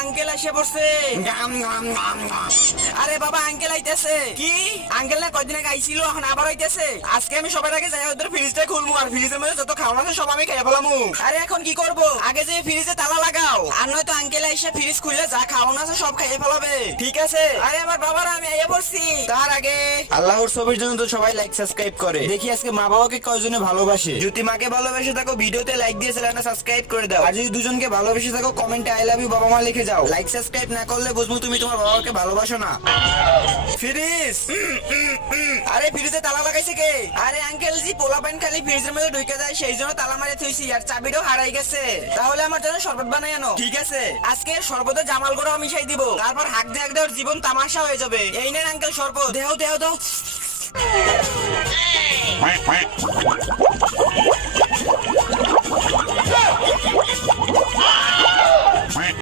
Uncle এসে পড়ছে। আরে বাবা আঙ্কেল আইতেছে। কি আঙ্কেল না কয়দিন আগে আইছিল, এখন আবার আইতেছে। আজকে আমি সবার আগে যাই ওদের ফ্রিজটা খুলবো, আর ফ্রিজের মধ্যে যত খাওয়া আছে সব আমি খেয়ে ফেলামু। আরে এখন কি করব? আগে যে ফ্রিজে তালা লাগাও, আর নয়তো আঙ্কেল এসে ফ্রিজ খুলে যা খাওয়া আছে সব খেয়ে ফেলাবে। ঠিক আছে। আরে আমার বাবারা আমি আইয়া পড়ছি। তার আগে আল্লাহর ছবির জন্য তো সবাই লাইক সাবস্ক্রাইব করে। দেখি আজকে মা বাবাকে কয়জনে ভালোবাসে। যদি মাকে ভালোবেসে থাকো ভিডিওতে লাইক দিয়ে চ্যানেলটা সাবস্ক্রাইব করে দাও, আর যদি দুজনকে ভালোবেসে থাকো কমেন্টে আই লাভ ইউ বাবা মা লিখে যাও। লাইক সাবস্ক্রাইব না করলে বুঝবো তুমি তোমার বাবাকে ভালোবাসো না। ফ্রিজ, আরে ফ্রিজে তালা লাগাইছে কে? আরে আঙ্কেল জি পোলাপাইন খালি ফ্রিজের মধ্যে ঢুকে যায়, সেই জন্য তালা মারে থইছি, আর চাবিটাও হারাই গেছে। তাহলে আমার জন্য শরবত বানাই আনো। ঠিক আছে। আজকে শরবতে জামাল গুঁড়ো মিশাই দিব, তারপর হাক দিয়ে ওর জীবন তামাশা হয়ে যাবে। এই নেন আঙ্কেল শরবত। দেও দেও দাও।